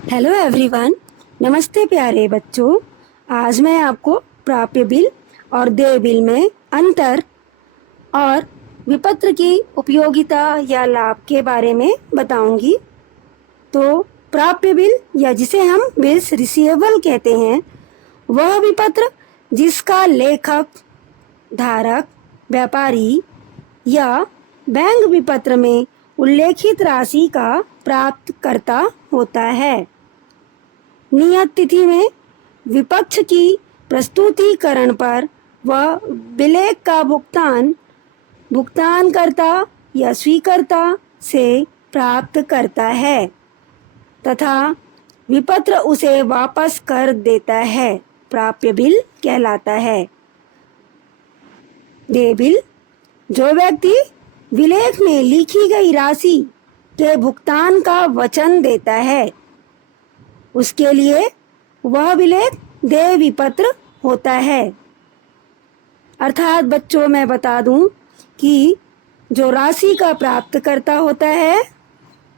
Hello everyone. नमस्ते प्यारे बच्चों। आज मैं आपको प्राप्य बिल और देय बिल में अंतर और विपत्र की उपयोगिता या लाभ के बारे में बताऊंगी। तो प्राप्य बिल या जिसे हम बिल्स रिसीवेबल कहते हैं, वह विपत्र जिसका लेखक, धारक, व्यापारी या बैंक विपत्र में उल्लेखित राशि का प्राप्तकर्ता होता है। नियत तिथि में विपक्ष की प्रस्तुतिकरण पर वह विलेख का भुगतानकर्ता या स्वीकर्ता से प्राप्त करता है तथा विपत्र उसे वापस कर देता है, प्राप्य बिल कहलाता है। देय बिल, जो व्यक्ति विलेख में लिखी गई राशि के भुगतान का वचन देता है, उसके लिए वह विलेख देय विपत्र होता है। अर्थात बच्चों, मैं बता दूं कि जो राशि का प्राप्तकर्ता होता है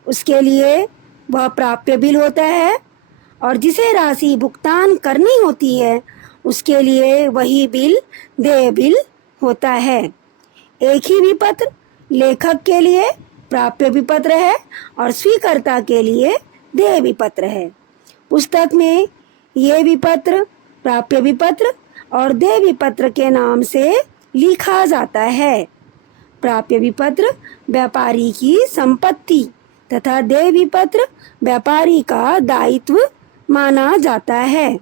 उसके लिए वह प्राप्य बिल होता है, और जिसे राशि भुगतान करनी होती है उसके लिए वही बिल देय बिल होता है। एक ही विपत्र लेखक के लिए प्राप्य विपत्र है और स्वीकर्ता के लिए देय विपत्र है। पुस्तक में ये विपत्र प्राप्य विपत्र और देय विपत्र के नाम से लिखा जाता है। प्राप्य विपत्र व्यापारी की संपत्ति तथा देय विपत्र व्यापारी का दायित्व माना जाता है।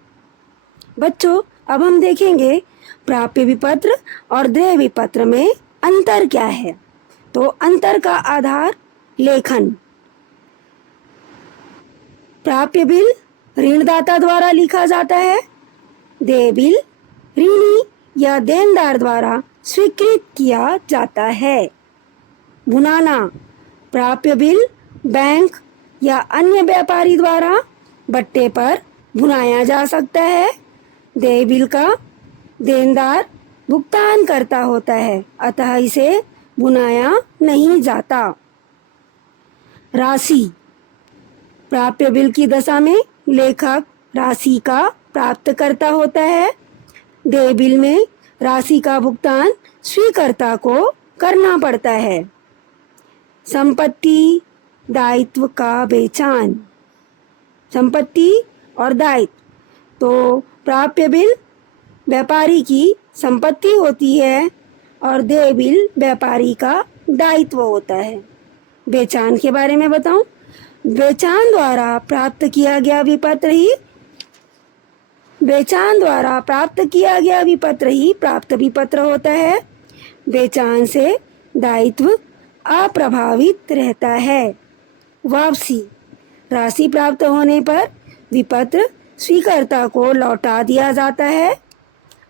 बच्चों, अब हम देखेंगे प्राप्य विपत्र और देय विपत्र में अंतर क्या है। तो अंतर का आधार लेखन। प्राप्य बिल ऋणदाता द्वारा लिखा जाता है। देय बिल ऋणी या देनदार द्वारा स्वीकृत किया जाता है। भुनाना, प्राप्य बिल बैंक या अन्य व्यापारी द्वारा बट्टे पर भुनाया जा सकता है। देय बिल का देनदार भुगतान करता होता है, अतः इसे भुनाया नहीं जाता। राशि, प्राप्य बिल की दशा में लेखक राशि का प्राप्तकर्ता होता है। देय बिल में राशि का भुगतान स्वीकर्ता को करना पड़ता है। संपत्ति दायित्व का बेचान। संपत्ति और दायित्व, तो प्राप्य बिल व्यापारी की संपत्ति होती है और देय बिल व्यापारी का दायित्व होता है। बेचान के बारे में बताऊं। बेचान द्वारा प्राप्त किया गया विपत्र ही प्राप्त विपत्र होता है। बेचान से दायित्व अप्रभावित रहता है। वापसी, राशि प्राप्त होने पर विपत्र स्वीकर्ता को लौटा दिया जाता है।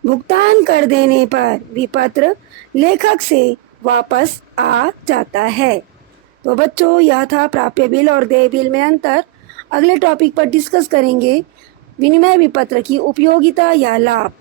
भुगतान कर देने पर विपत्र लेखक से वापस आ जाता है। तो बच्चों, यह था प्राप्य बिल और देय बिल में अंतर। अगले टॉपिक पर डिस्कस करेंगे विनिमय विपत्र की उपयोगिता या लाभ।